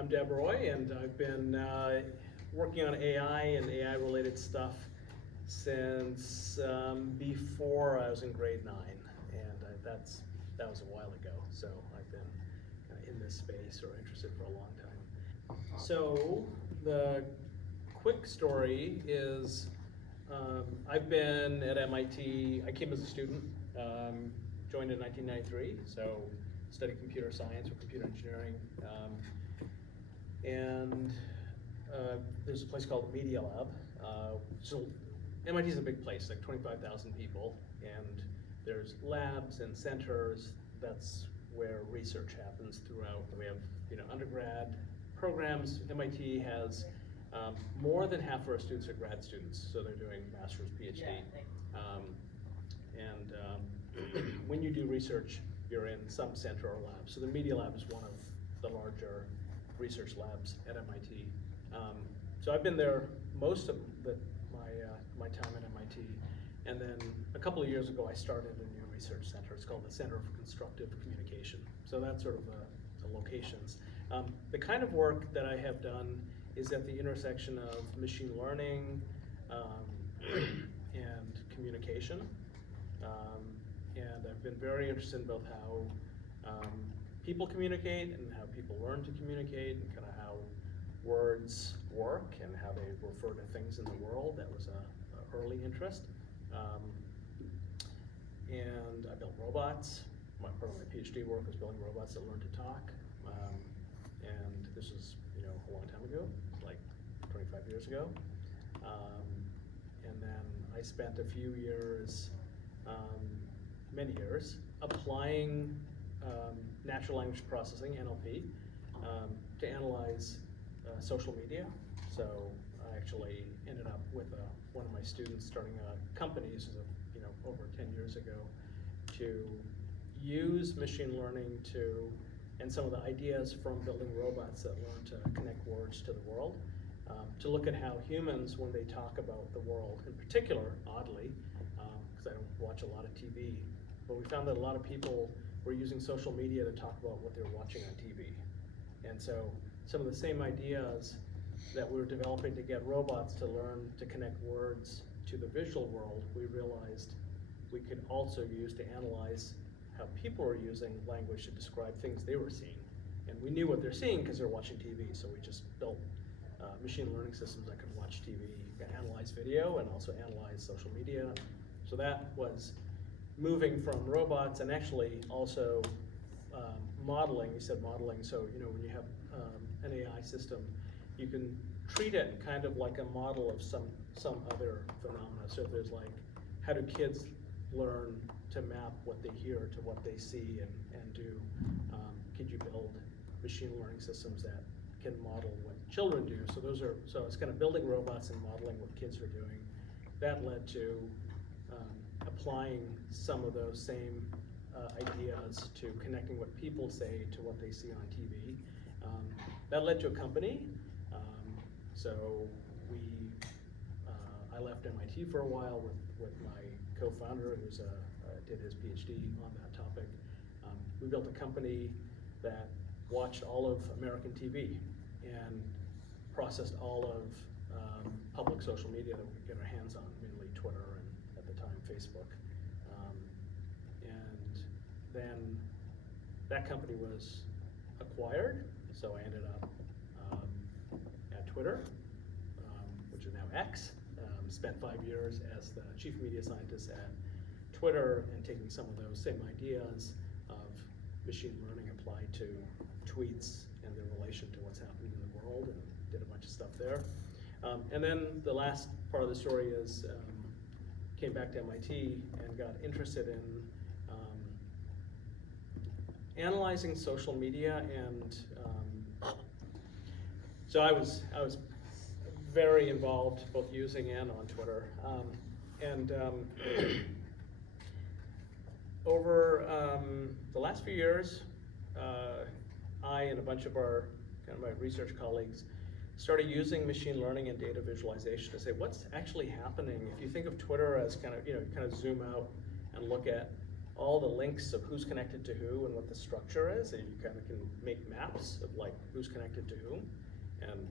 I'm Deb Roy, and I've been working on AI and AI-related stuff since before I was in grade 9, and that was a while ago. So I've been in this space or interested for a long time. So the quick story is I've been at MIT. I came as a student, joined in 1993. So studied computer science or computer engineering. And there's a place called the Media Lab. So MIT is a big place, like 25,000 people, and there's labs and centers. That's where research happens throughout. We have undergrad programs. MIT has more than half of our students are grad students, so they're doing master's, PhD. When you do research, you're in some center or lab. So the Media Lab is one of the larger research labs at MIT. So I've been there most of my time at MIT, and then a couple of years ago I started a new research center. It's called the Center for Constructive Communication. So that's sort of the locations. The kind of work that I have done is at the intersection of machine learning and communication. And I've been very interested in both how people communicate and how people learn to communicate, and kind of how words work and how they refer to things in the world. That was an early interest. And I built robots. Part of my PhD work was building robots that learn to talk. And this was a long time ago, like 25 years ago. And then I spent a few years, many years, applying natural language processing, NLP, to analyze social media. So I actually ended up with one of my students starting a company, this is over 10 years ago, to use machine learning and some of the ideas from building robots that learn to connect words to the world, to look at how humans, when they talk about the world, in particular, oddly, because I don't watch a lot of TV, but we found that a lot of people were using social media to talk about what they were watching on TV. And so some of the same ideas that we were developing to get robots to learn to connect words to the visual world, we realized we could also use to analyze how people were using language to describe things they were seeing. And we knew what they're seeing because they're watching TV, so we just built machine learning systems that could watch TV, analyze video, and also analyze social media. So that was moving from robots and actually also modeling. You said modeling, so when you have an AI system, you can treat it kind of like a model of some other phenomena. So if there's like, how do kids learn to map what they hear to what they see and do? Could you build machine learning systems that can model what children do? So it's kind of building robots and modeling what kids are doing. That led to applying some of those same ideas to connecting what people say to what they see on TV. That led to a company. So I left MIT for a while with my co-founder, who did his PhD on that topic. We built a company that watched all of American TV and processed all of public social media that we could get our hands on, mainly Twitter and at the time Facebook. And then that company was acquired, so I ended up at Twitter, which is now X. Spent 5 years as the chief media scientist at Twitter and taking some of those same ideas of machine learning applied to tweets and their relation to what's happening in the world, and did a bunch of stuff there. And then the last part of the story is came back to MIT and got interested in analyzing social media, and so I was very involved both using and on Twitter. Over the last few years, I and a bunch of my research colleagues started using machine learning and data visualization to say what's actually happening. If you think of Twitter as kind of zoom out and look at all the links of who's connected to who and what the structure is, and you kind of can make maps of like who's connected to whom, and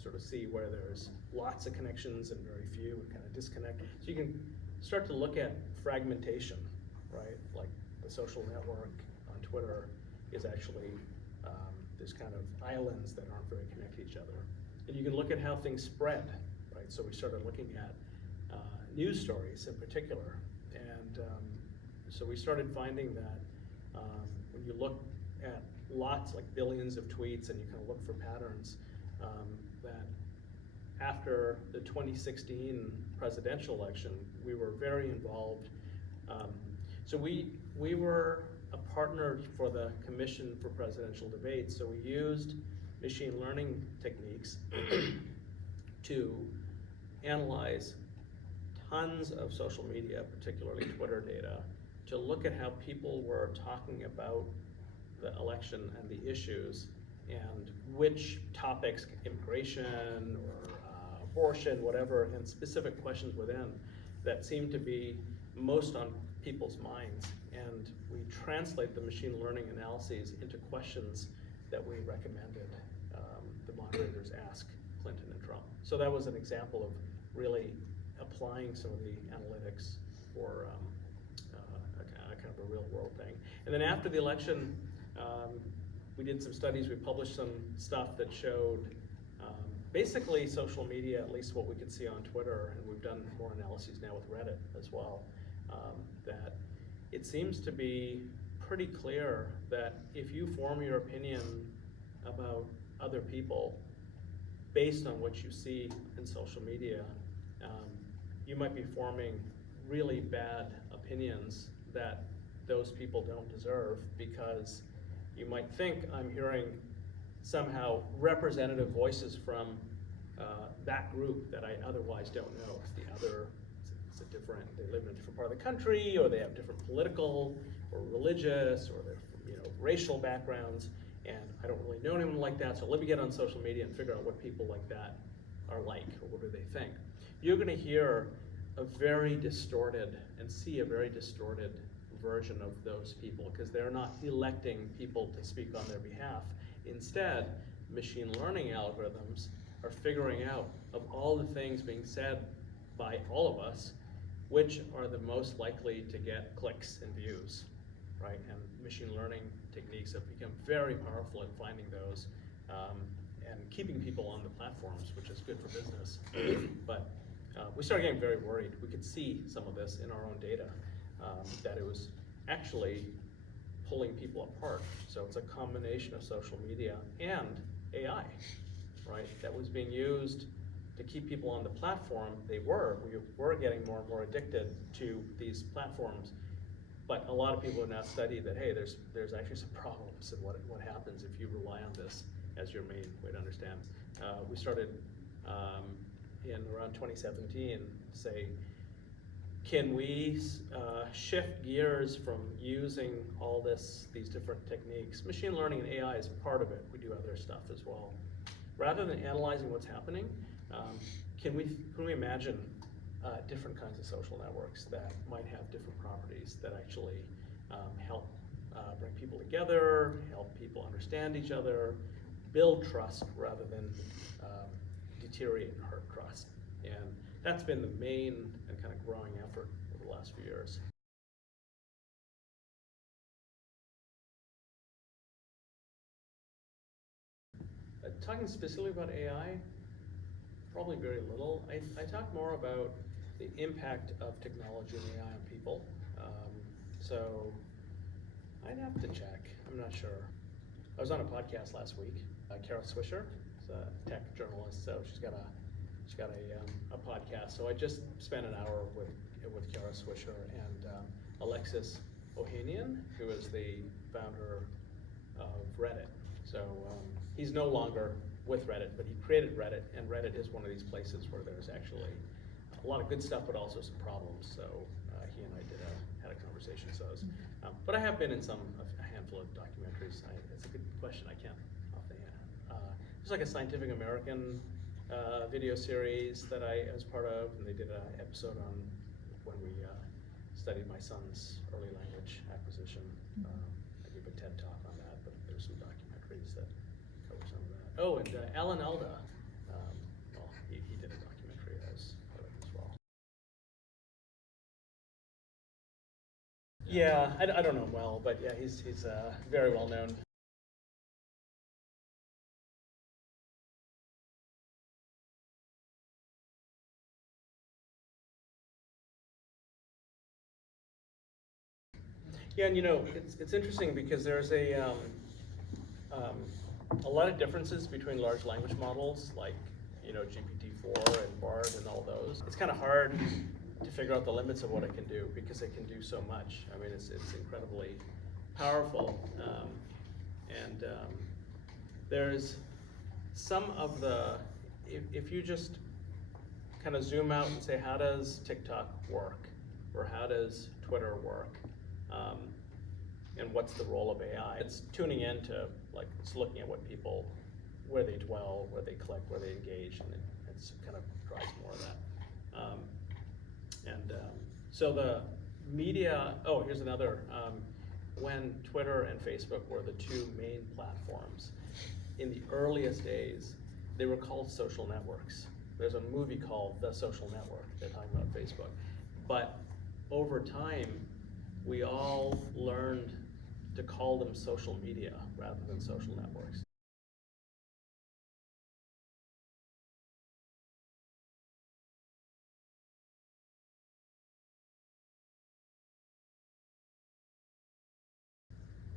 sort of see where there's lots of connections and very few and kind of disconnect. So you can start to look at fragmentation, right? Like the social network on Twitter is actually, there's kind of islands that aren't very connected to each other. And you can look at how things spread, right? So we started looking at news stories in particular. And so we started finding that when you look at lots, like billions of tweets, and you kind of look for patterns, that after the 2016 presidential election, we were very involved. So we were a partner for the Commission for Presidential Debates, so we used machine learning techniques to analyze tons of social media, particularly Twitter data, to look at how people were talking about the election and the issues, and which topics, immigration or abortion, whatever, and specific questions within that seemed to be most on people's minds. And we translate the machine learning analyses into questions that we recommended the moderators ask Clinton and Trump. So that was an example of really applying some of the analytics for a kind of a real world thing. And then after the election, we did some studies, we published some stuff that showed basically social media, at least what we could see on Twitter, and we've done more analyses now with Reddit as well, that it seems to be pretty clear that if you form your opinion about other people based on what you see in social media, you might be forming really bad opinions that those people don't deserve, because you might think I'm hearing somehow representative voices from that group that I otherwise don't know. It's a different, they live in a different part of the country, or they have different political or religious or racial backgrounds, and I don't really know anyone like that, so let me get on social media and figure out what people like that are like, or what do they think. You're gonna hear a very distorted and see a very distorted version of those people, because they're not electing people to speak on their behalf. Instead, machine learning algorithms are figuring out, of all the things being said by all of us, which are the most likely to get clicks and views, right? And machine learning techniques have become very powerful in finding those and keeping people on the platforms, which is good for business. But we started getting very worried. We could see some of this in our own data, that it was actually pulling people apart. So it's a combination of social media and AI, right? That was being used to keep people on the platform. We were getting more and more addicted to these platforms, but a lot of people have now studied that, hey, there's actually some problems in what happens if you rely on this as your main way to understand. We started in around 2017 to say, can we shift gears from using all these different techniques? Machine learning and AI is part of it. We do other stuff as well. Rather than analyzing what's happening, can we imagine different kinds of social networks that might have different properties that actually help bring people together, help people understand each other, build trust rather than deteriorate and hurt trust. And that's been the main and kind of growing effort over the last few years. Talking specifically about AI, probably very little. I talk more about the impact of technology and AI on people. So I'd have to check. I'm not sure. I was on a podcast last week. Kara Swisher is a tech journalist, so she's got a podcast. So I just spent an hour with Kara Swisher and Alexis Ohanian, who is the founder of Reddit. So he's no longer with Reddit, but he created Reddit, and Reddit is one of these places where there's actually a lot of good stuff, but also some problems. So he and I had a conversation. So but I have been in a handful of documentaries. It's a good question. I can't offhand. There's like a Scientific American video series that I was part of, and they did an episode on when we studied my son's early language Oh, and Alan Alda, well, he did a documentary as well. Yeah, I don't know him well, but yeah, he's very well known. Yeah, and it's interesting because there's a lot of differences between large language models like GPT-4 and BARD and all those. It's kind of hard to figure out the limits of what it can do because it can do so much. I mean, it's incredibly powerful, and there's some of the if you just kind of zoom out and say, how does TikTok work, or how does Twitter work? And what's the role of AI? It's tuning into, like, it's looking at what people, where they dwell, where they click, where they engage, and it's kind of drives more of that. So the media, oh, here's another, when Twitter and Facebook were the two main platforms, in the earliest days, they were called social networks. There's a movie called The Social Network, they're talking about Facebook. But over time, we all learned to call them social media rather than social networks.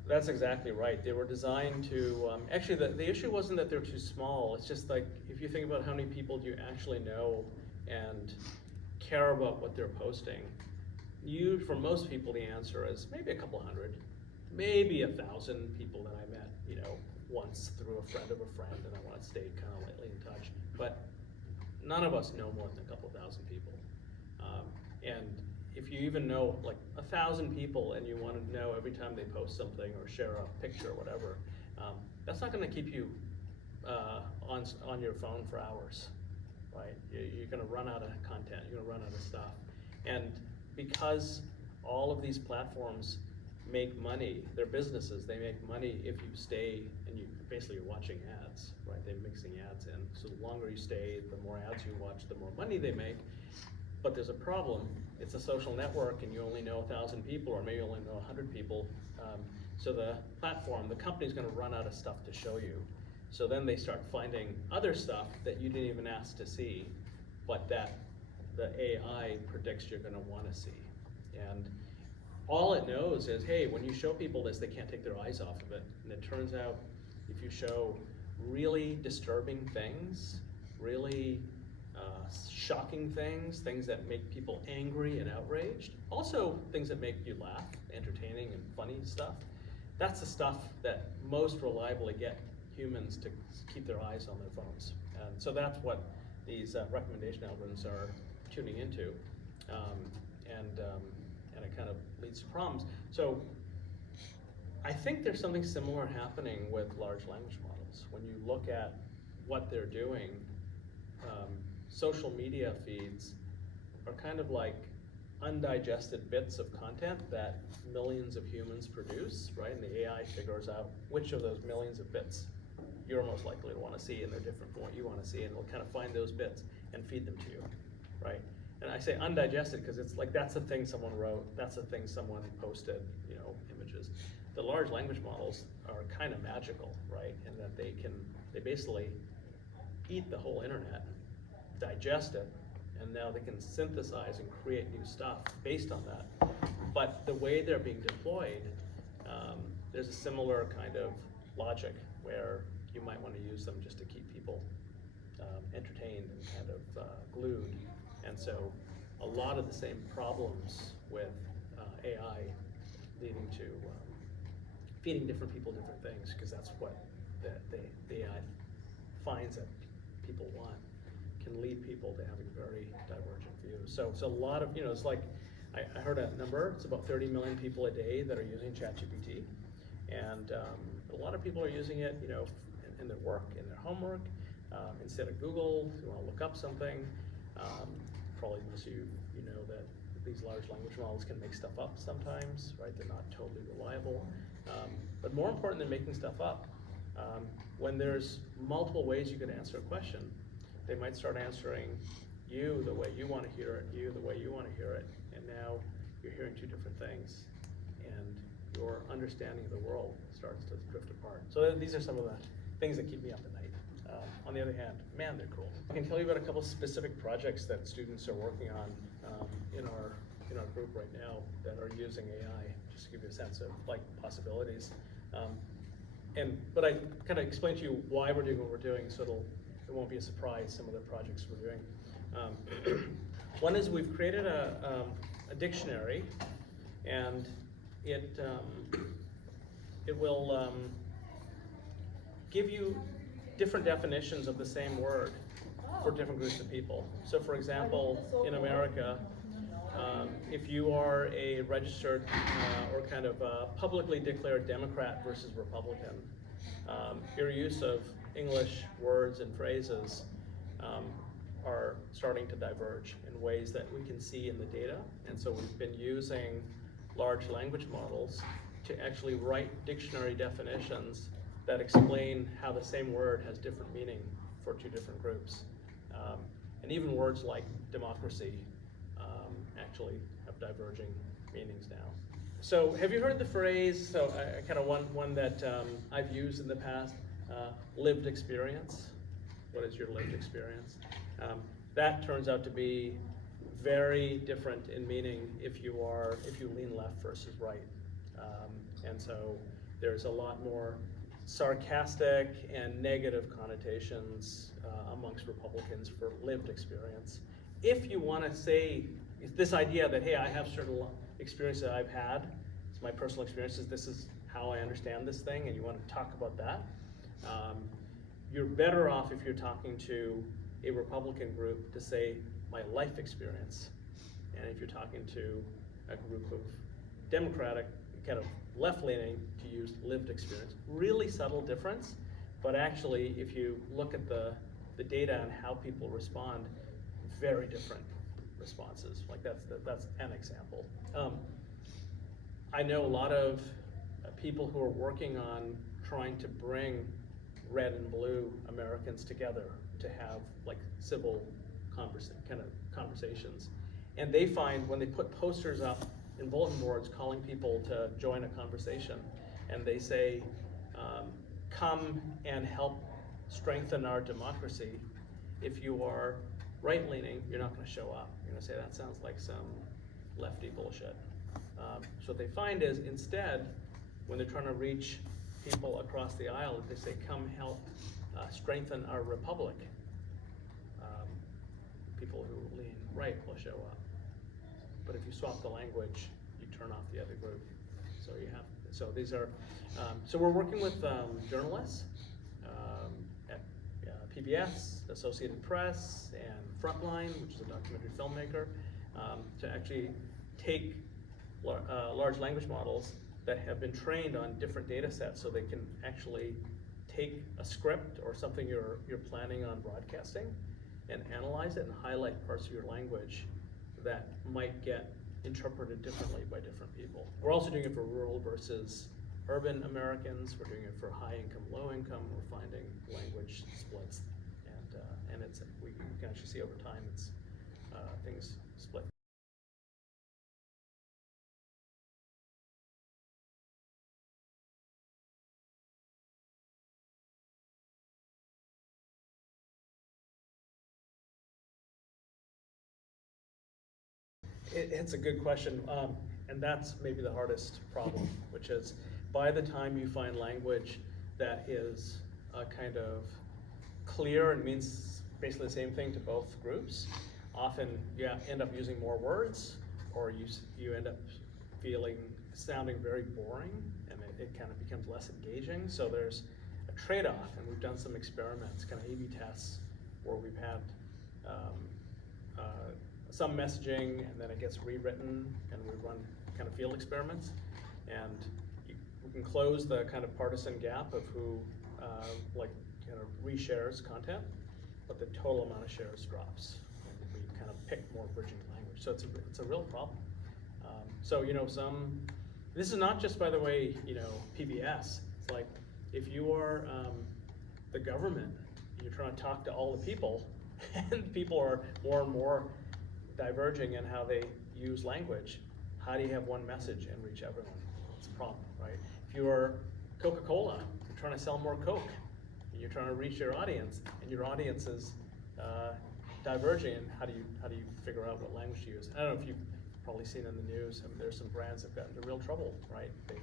That's exactly right. They were designed to, actually the issue wasn't that they're too small, it's just like, if you think about how many people do you actually know and care about what they're posting, for most people the answer is maybe a couple hundred, maybe 1,000 people that I met, once through a friend of a friend, and I want to stay kind of lightly in touch. But none of us know more than a couple thousand people. And if you even know like 1,000 people and you want to know every time they post something or share a picture or whatever, that's not going to keep you on your phone for hours, right? You're going to run out of content, you're going to run out of stuff. And because all of these platforms make money, they're businesses, they make money if you stay, and basically you're watching ads, right? They're mixing ads in. So the longer you stay, the more ads you watch, the more money they make. But there's a problem. It's a social network and you only know 1,000 people, or maybe you only know 100 people. So the platform, the company's gonna run out of stuff to show you. So then they start finding other stuff that you didn't even ask to see, but that the AI predicts you're gonna wanna see. And all it knows is, hey, when you show people this, they can't take their eyes off of it. And it turns out, if you show really disturbing things, really shocking things that make people angry and outraged, also things that make you laugh, entertaining and funny stuff, that's the stuff that most reliably get humans to keep their eyes on their phones. And so that's what these recommendation algorithms are tuning into. And it kind of leads to problems. So I think there's something similar happening with large language models. When you look at what they're doing, social media feeds are kind of like undigested bits of content that millions of humans produce, right? And the AI figures out which of those millions of bits you're most likely to want to see, and they're different from what you want to see, and it'll kind of find those bits and feed them to you, right? And I say undigested because it's like that's the thing someone wrote, that's the thing someone posted, images. The large language models are kind of magical, right? In that they basically eat the whole internet, digest it, and now they can synthesize and create new stuff based on that. But the way they're being deployed, there's a similar kind of logic where you might want to use them just to keep people entertained and kind of glued. And so a lot of the same problems with AI leading to feeding different people different things, because that's what the AI finds that people want, can lead people to having very divergent views. So it's a lot of, it's like, I heard a number, it's about 30 million people a day that are using ChatGPT. And a lot of people are using it, in their work, in their homework, instead of Google, if you want to look up something. Probably most of you know that these large language models can make stuff up sometimes, right? They're not totally reliable. But more important than making stuff up, When there's multiple ways you could answer a question, they might start answering you the way you want to hear it, you the way you want to hear it, and now you're hearing two different things, and your understanding of the world starts to drift apart. So these are some of the things that keep me up at night. On the other hand, man, they're cool. I can tell you about a couple specific projects that students are working on in our group right now that are using AI, just to give you a sense of like possibilities. But I kind of explain to you why we're doing what we're doing, so it won't be a surprise some of the projects we're doing. One is we've created a dictionary, and it will give you different definitions of the same word for different groups of people. So for example, in America, if you are a registered or kind of publicly declared Democrat versus Republican, your use of English words and phrases are starting to diverge in ways that we can see in the data. And so we've been using large language models to actually write dictionary definitions that explain how the same word has different meaning for two different groups. And even words like democracy actually have diverging meanings now. So have you heard the phrase, so kind of one that I've used in the past, lived experience? What is your lived experience? That turns out to be very different in meaning if you lean left versus right. And so there's a lot more sarcastic and negative connotations amongst Republicans for lived experience. If you want to say this idea that, hey, I have certain experiences that I've had, it's my personal experiences, this is how I understand this thing, and you want to talk about that, you're better off if you're talking to a Republican group to say my life experience. And if you're talking to a group of Democratic, kind of left-leaning, to use lived experience. Really subtle difference, but actually if you look at the data and how people respond, very different responses. Like that's an example. I know a lot of people who are working on trying to bring red and blue Americans together to have like civil conversations. And they find when they put posters up in bulletin boards calling people to join a conversation, and they say, come and help strengthen our democracy. If you are right-leaning, you're not going to show up. You're going to say, that sounds like some lefty bullshit. So what they find is instead, when they're trying to reach people across the aisle, they say, come help strengthen our republic. People who lean right will show up. But if you swap the language, you turn off the other group. So these are, so we're working with journalists at PBS, Associated Press, and Frontline, which is a documentary filmmaker, to actually take large language models that have been trained on different data sets so they can actually take a script or something you're planning on broadcasting and analyze it and highlight parts of your language that might get interpreted differently by different people. We're also doing it for rural versus urban Americans. We're doing it for high income, low income. We're finding language splits, and it's we can actually see over time it's things split. It's a good question, and that's maybe the hardest problem, which is by the time you find language that is kind of clear and means basically the same thing to both groups, often you end up using more words, or you end up sounding very boring, and it kind of becomes less engaging. So there's a trade-off, and we've done some experiments, kind of A/B tests, where we've had some messaging, and then it gets rewritten, and we run kind of field experiments, and we can close the kind of partisan gap of who kind of reshares content, but the total amount of shares drops, and we kind of pick more bridging language. So it's a real problem. So this is not just, by the way, PBS. It's like If you are the government, you're trying to talk to all the people, and people are more and more diverging in how they use language. How do you have one message and reach everyone? It's a problem, right? If you're Coca-Cola, you're trying to sell more Coke, and you're trying to reach your audience, and your audience is diverging, and how do you figure out what language to use? I don't know if you've probably seen in the news, I mean, there's some brands that got into real trouble, right? They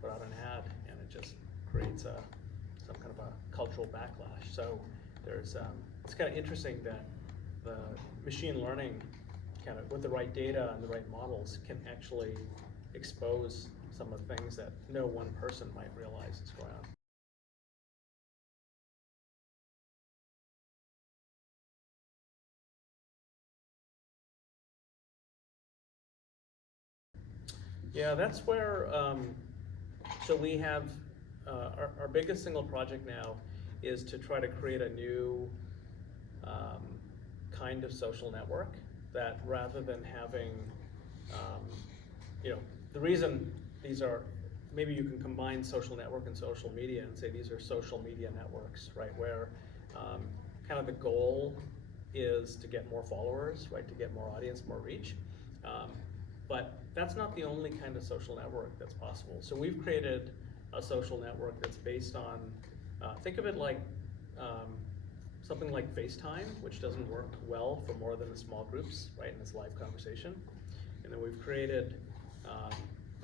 put out an ad, and it just creates some kind of a cultural backlash. So there's it's kind of interesting that the machine learning, kind of with the right data and the right models, can actually expose some of the things that no one person might realize is going on. Yeah, that's where, so we have, our biggest single project now is to try to create a new kind of social network that, rather than having, the reason these are, maybe you can combine social network and social media and say these are social media networks, right, where kind of the goal is to get more followers, right, to get more audience, more reach. But that's not the only kind of social network that's possible. So we've created a social network that's based on, think of it like something like FaceTime, which doesn't work well for more than the small groups, right, in this live conversation. And then we've created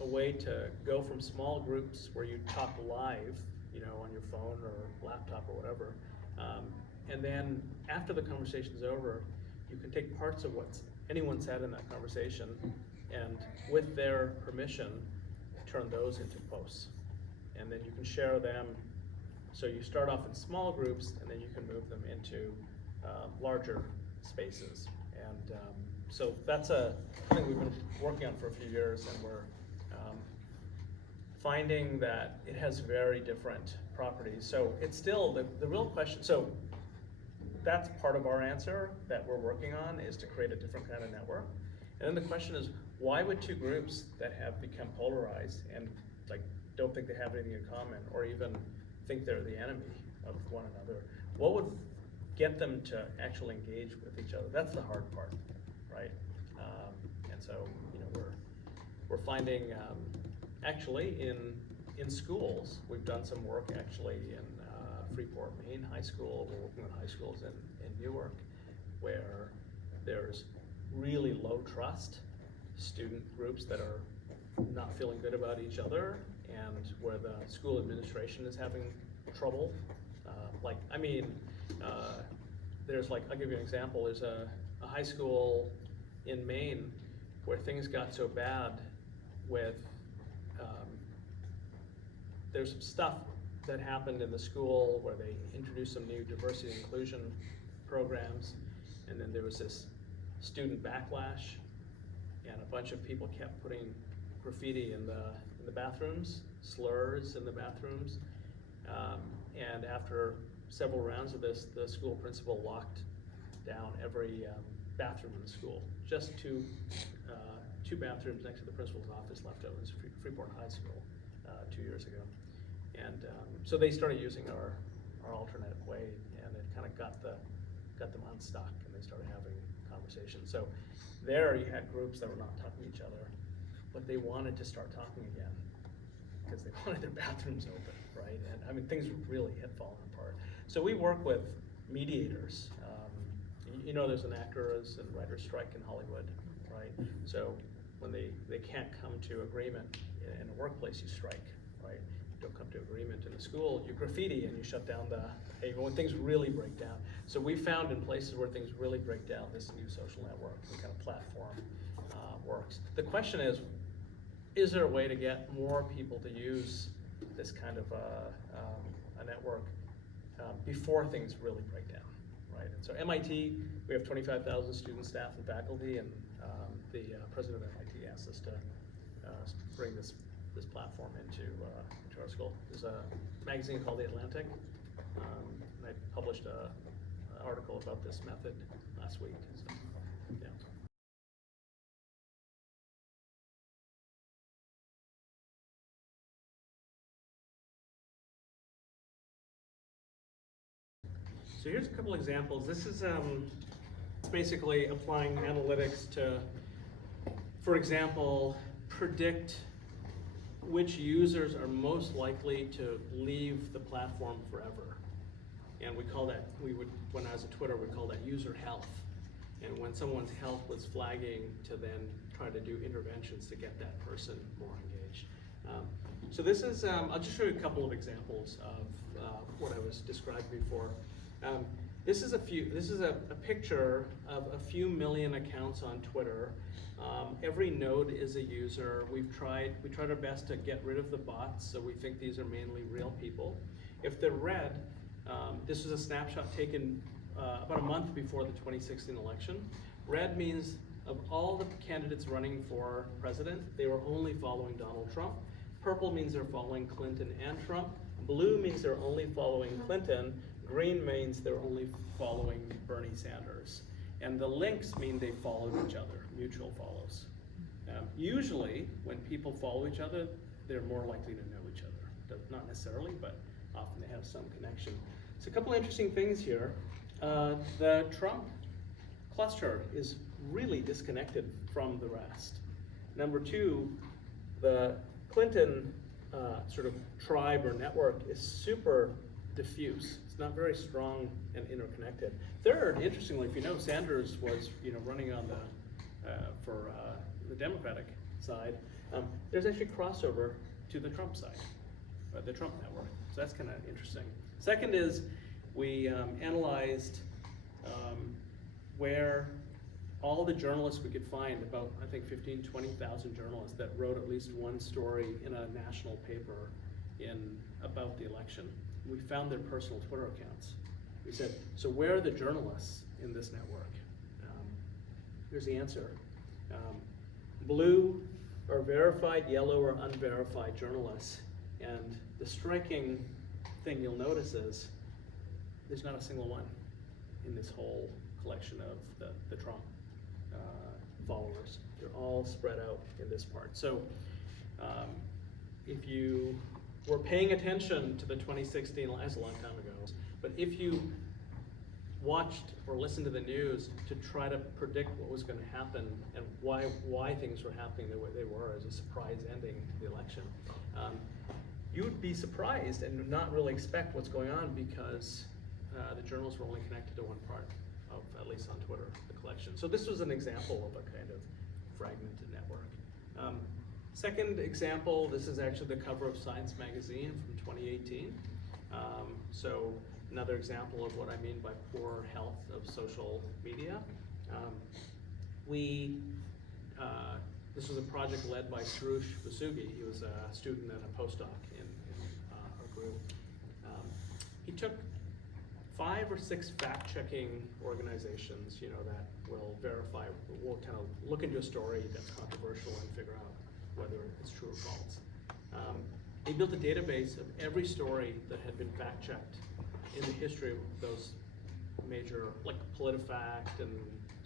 a way to go from small groups where you talk live, on your phone or laptop or whatever, and then after the conversation's over, you can take parts of what anyone said in that conversation, and with their permission, turn those into posts. And then you can share them. So you start off in small groups, and then you can move them into larger spaces. And so that's something we've been working on for a few years, and we're finding that it has very different properties. So it's still the real question. So that's part of our answer that we're working on, is to create a different kind of network. And then the question is, why would two groups that have become polarized and don't think they have anything in common, or even think they're the enemy of one another, what would get them to actually engage with each other? That's the hard part, right? And so we're finding actually in schools, we've done some work actually in Freeport, Maine High School. We're working with high schools in Newark, where there's really low trust student groups that are not feeling good about each other, and where the school administration is having trouble. There's I'll give you an example. There's a high school in Maine where things got so bad with, there's some stuff that happened in the school where they introduced some new diversity and inclusion programs, and then there was this student backlash, and a bunch of people kept putting graffiti in the bathrooms, slurs in the bathrooms, and after several rounds of this, the school principal locked down every bathroom in the school. Just two bathrooms next to the principal's office left out. It was Freeport High School 2 years ago. And so they started using our alternate way, and it kind of got them unstuck, and they started having conversations. So there you had groups that were not talking to each other, but they wanted to start talking again because they wanted their bathrooms open, right? And I mean, things really had fallen apart. So we work with mediators. There's an actors and writers strike in Hollywood, right? So when they can't come to agreement in a workplace, you strike, right? You don't come to agreement in a school, you graffiti and you shut down when things really break down. So we found in places where things really break down, this new social network and kind of platform works. The question is there a way to get more people to use this kind of a network before things really break down, right? And so MIT, we have 25,000 students, staff, and faculty, and the president of MIT asked us to bring this platform into our school. There's a magazine called The Atlantic, and I published an article about this method last week. So, yeah. So here's a couple examples. This is basically applying analytics to, for example, predict which users are most likely to leave the platform forever. And we call that, when I was at Twitter, we call that user health. And when someone's health was flagging, to then try to do interventions to get that person more engaged. So this is, I'll just show you a couple of examples of what I was describing before. This is a picture of a few million accounts on Twitter. Every node is a user. We tried our best to get rid of the bots, so we think these are mainly real people. If they're red, this was a snapshot taken about a month before the 2016 election. Red means of all the candidates running for president, they were only following Donald Trump. Purple means they're following Clinton and Trump. Blue means they're only following Clinton. Green means they're only following Bernie Sanders. And the links mean they followed each other, mutual follows. Usually, when people follow each other, they're more likely to know each other. Not necessarily, but often they have some connection. So a couple interesting things here. The Trump cluster is really disconnected from the rest. Number two, the Clinton sort of tribe or network is super diffuse. It's not very strong and interconnected. Third, interestingly, if you know, Sanders was running on for the Democratic side. There's actually crossover to the Trump side, the Trump network. So that's kind of interesting. Second is we analyzed where all the journalists we could find, about I think 20,000 journalists that wrote at least one story in a national paper about the election. We found their personal Twitter accounts. We said, so where are the journalists in this network? Here's the answer. Blue are verified, yellow are unverified journalists. And the striking thing you'll notice is there's not a single one in this whole collection of the Trump followers. They're all spread out in this part. So if you were paying attention to the 2016, that's a long time ago, but if you watched or listened to the news to try to predict what was going to happen and why things were happening the way they were as a surprise ending to the election, you'd be surprised and not really expect what's going on, because the journalists were only connected to one part of, at least on Twitter, the collection. So this was an example of a kind of fragmented network. Second example, this is actually the cover of Science magazine from 2018. So another example of what I mean by poor health of social media. This was a project led by Suresh Vasugi. He was a student and a postdoc in our group. He took 5 or 6 fact-checking organizations, that will verify, will kind of look into a story that's controversial and figure out whether it's true or false. He built a database of every story that had been fact-checked in the history of those major, like PolitiFact and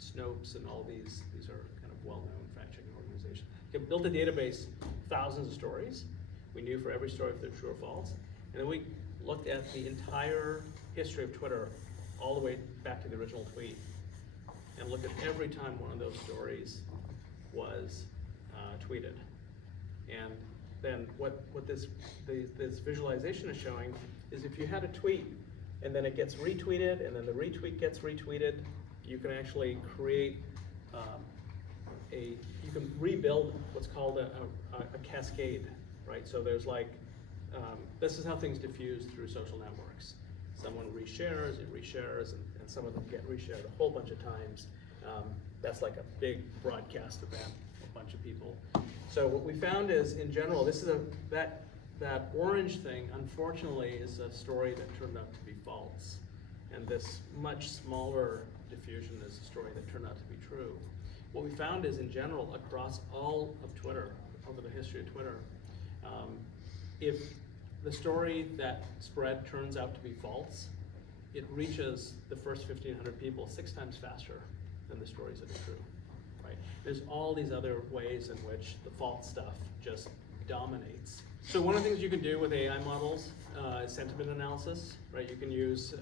Snopes and all these are kind of well-known fact-checking organizations. He built a database, thousands of stories. We knew for every story if they're true or false. And then we looked at the entire history of Twitter, all the way back to the original tweet, and looked at every time one of those stories was tweeted. And then what this visualization is showing is if you had a tweet and then it gets retweeted and then the retweet gets retweeted, you can actually create you can rebuild what's called a cascade, right? So there's this is how things diffuse through social networks. Someone reshares, it reshares, and some of them get reshared a whole bunch of times. That's like a big broadcast event, a bunch of people. So what we found is, in general, this is that orange thing, unfortunately, is a story that turned out to be false. And this much smaller diffusion is a story that turned out to be true. What we found is, in general, across all of Twitter, over the history of Twitter, if the story that spread turns out to be false, it reaches the first 1,500 people 6 times faster than the stories that are true, right? There's all these other ways in which the false stuff just dominates. So one of the things you can do with AI models is sentiment analysis, right? You can use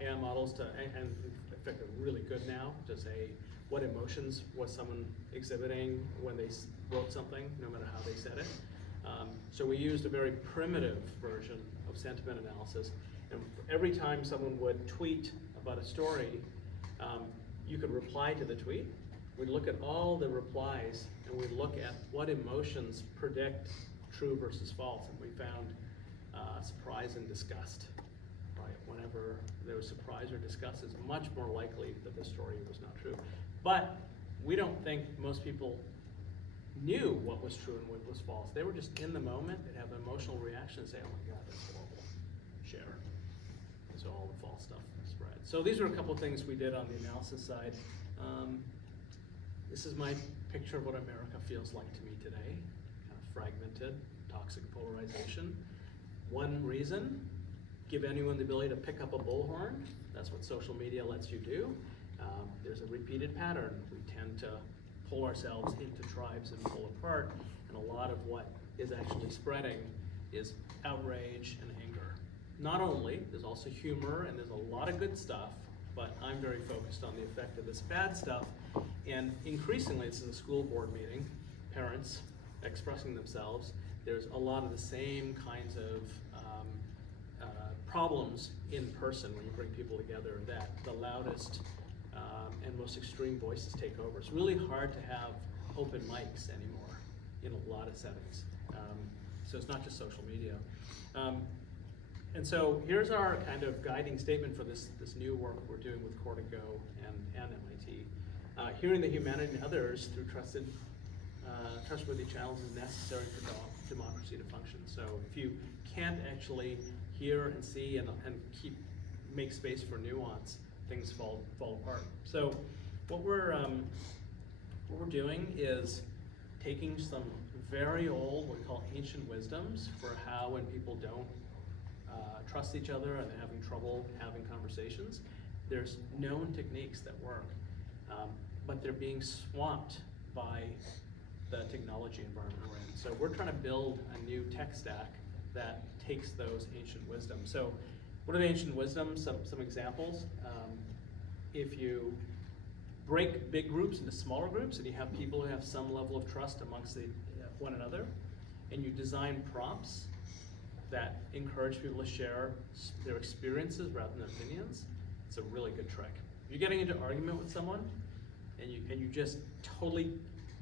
AI models to, and in fact they're really good now, to say what emotions was someone exhibiting when they wrote something, no matter how they said it. So we used a very primitive version of sentiment analysis, and every time someone would tweet about a story, you could reply to the tweet. We'd look at all the replies, and we'd look at what emotions predict true versus false, and we found surprise and disgust. Right? Whenever there was surprise or disgust, it's much more likely that the story was not true. But we don't think most people knew what was true and what was false. They were just in the moment, they'd have an emotional reaction and say, oh my God, that's horrible. Share. And so all the false stuff spread. So these are a couple of things we did on the analysis side. This is my picture of what America feels like to me today. Kind of fragmented, toxic polarization. One reason, give anyone the ability to pick up a bullhorn. That's what social media lets you do. There's a repeated pattern. We tend to pull ourselves into tribes and pull apart, and a lot of what is actually spreading is outrage and anger. Not only, there's also humor and there's a lot of good stuff, but I'm very focused on the effect of this bad stuff. And increasingly, this is a school board meeting, parents expressing themselves. There's a lot of the same kinds of problems in person when you bring people together, that the loudest and most extreme voices take over. It's really hard to have open mics anymore in a lot of settings. So it's not just social media. And so here's our kind of guiding statement for this new work we're doing with Cortico and MIT. Hearing the humanity in others through trustworthy channels is necessary for democracy to function. So if you can't actually hear and see and make space for nuance, things fall apart. So what we're doing is taking some very old, what we call ancient wisdoms, for how when people don't trust each other and they're having trouble having conversations. There's known techniques that work, but they're being swamped by the technology environment we're in. So we're trying to build a new tech stack that takes those ancient wisdoms. So what are the ancient wisdoms? Some examples. If you break big groups into smaller groups and you have people who have some level of trust amongst one another, and you design prompts that encourage people to share their experiences rather than opinions, it's a really good trick. If you're getting into an argument with someone and you just totally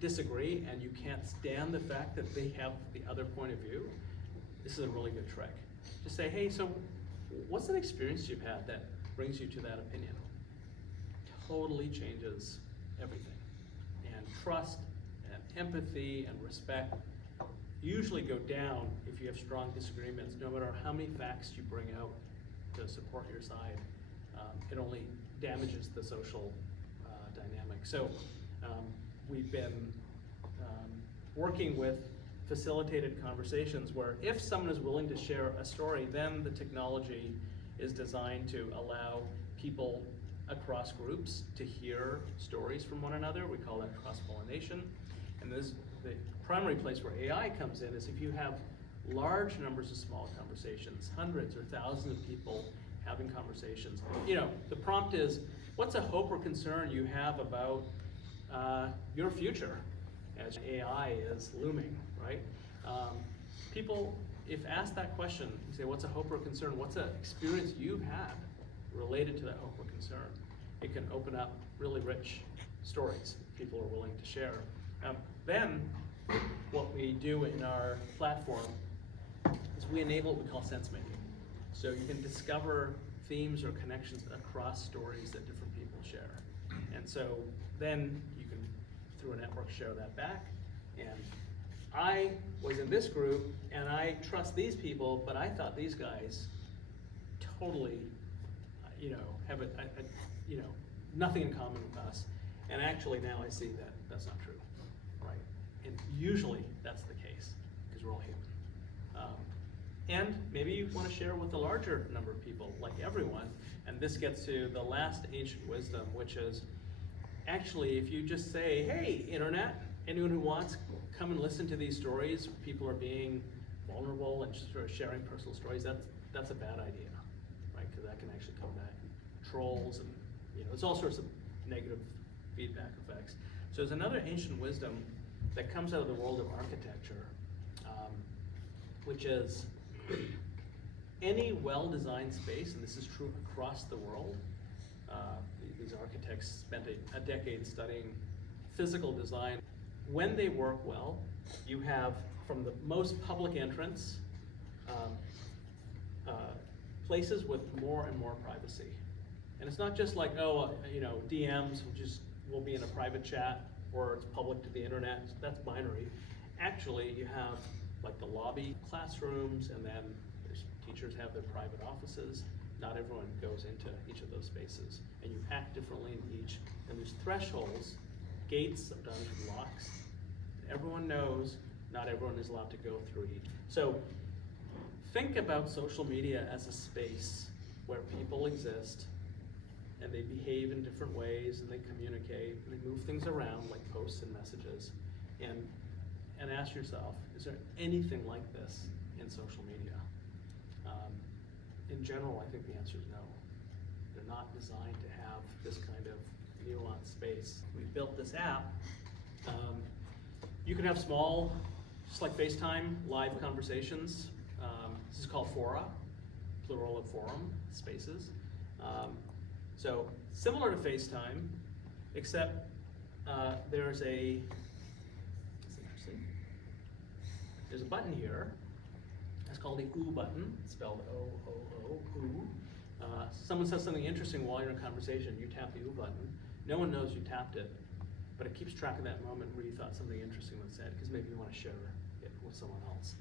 disagree and you can't stand the fact that they have the other point of view, this is a really good trick. Just say, hey, so what's an experience you've had that brings you to that opinion? Totally changes everything. And trust and empathy and respect usually go down if you have strong disagreements, no matter how many facts you bring out to support your side. It only damages the social dynamic. So we've been working with facilitated conversations where if someone is willing to share a story, then the technology is designed to allow people across groups to hear stories from one another. We call that cross-pollination. And this, the primary place where AI comes in is if you have large numbers of small conversations, hundreds or thousands of people having conversations. You know, the prompt is, what's a hope or concern you have about your future as AI is looming, right? People, if asked that question, you say, what's a hope or concern? What's an experience you've had related to that hope or concern? It can open up really rich stories people are willing to share. Then, what we do in our platform is we enable what we call sense making. So you can discover themes or connections across stories that different people share. And so then you can, through a network, share that back. And I was in this group and I trust these people, but I thought these guys totally, have nothing in common with us. And actually now I see that that's not true, right? And usually that's the case, because we're all human. And maybe you want to share with a larger number of people, like everyone. And this gets to the last ancient wisdom, which is actually if you just say, hey, internet, anyone who wants, come and listen to these stories. People are being vulnerable and sort of sharing personal stories, that's a bad idea, right? Because that can actually come back trolls and it's all sorts of negative feedback effects. So there's another ancient wisdom that comes out of the world of architecture, which is any well-designed space, and this is true across the world. These architects spent a decade studying physical design. When they work well, you have from the most public entrance, places with more and more privacy. And it's not just like, DMs will be in a private chat or it's public to the internet, that's binary. Actually, you have like the lobby, classrooms, and then teachers have their private offices. Not everyone goes into each of those spaces, and you act differently in each. And there's thresholds, gates of dungeon locks. Everyone knows not everyone is allowed to go through each. So think about social media as a space where people exist and they behave in different ways and they communicate and they move things around like posts and messages. And ask yourself, is there anything like this in social media? In general, I think the answer is no. They're not designed to have this kind of nuanced space. We built this app. You can have small, just like FaceTime, live conversations. This is called fora, plural of forum, spaces. So similar to FaceTime, except there's a button here. It's called the OO button, spelled O-O-O, OO. Someone says something interesting while you're in a conversation, you tap the OO button. No one knows you tapped it, but it keeps track of that moment where you thought something interesting was said, because maybe you want to share it with someone else.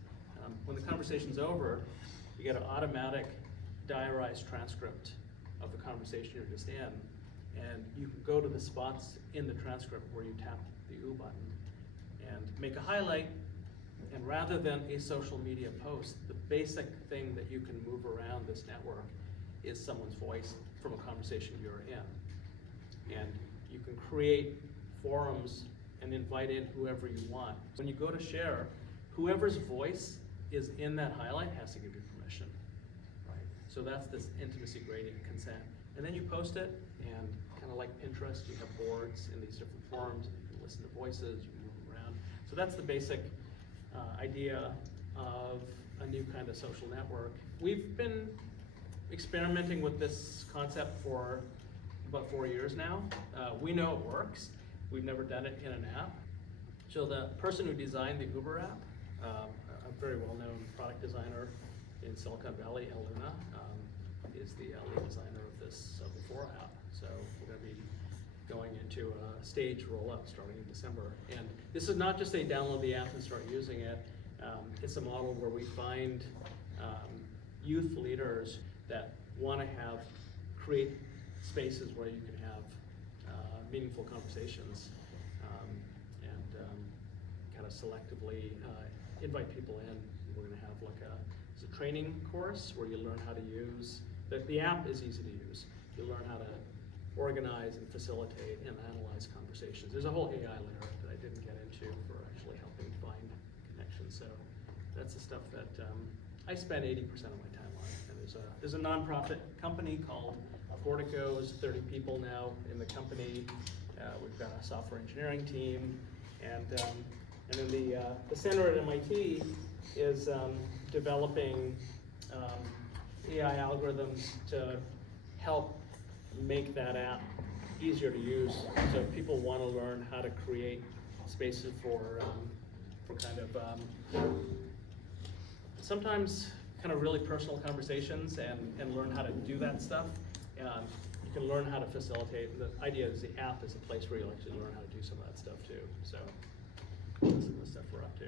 When the conversation's over, you get an automatic diarized transcript of the conversation you're just in, and you can go to the spots in the transcript where you tapped the OO button and make a highlight. And rather than a social media post, the basic thing that you can move around this network is someone's voice from a conversation you're in. And you can create forums and invite in whoever you want. When you go to share, whoever's voice is in that highlight has to give you permission, right? So that's this intimacy gradient consent. And then you post it, and kind of like Pinterest, you have boards in these different forums, and you can listen to voices, you can move around. So that's the basic idea of a new kind of social network. We've been experimenting with this concept for about 4 years now. We know it works. We've never done it in an app. So the person who designed the Uber app, a very well-known product designer in Silicon Valley, Eluna, is the lead designer of the Fora app. So we're going to be going into a stage rollout starting in December. And this is not just a download the app and start using it. It's a model where we find youth leaders that want to create spaces where you can have meaningful conversations and kind of selectively invite people in. We're going to have like it's a training course where you learn how to use, the app is easy to use. You learn how to organize and facilitate and analyze conversations. There's a whole AI layer that I didn't get into for actually helping find connections. So that's the stuff that I spend 80% of my time on. And there's a nonprofit company called Portico's, 30 people now in the company. We've got a software engineering team, and then the center at MIT is developing AI algorithms to help make that app easier to use. So if people want to learn how to create spaces for kind of sometimes kind of really personal conversations and learn how to do that stuff. You can learn how to facilitate. The idea is the app is a place where you actually learn how to do some of that stuff too. So that's some of the stuff we're up to.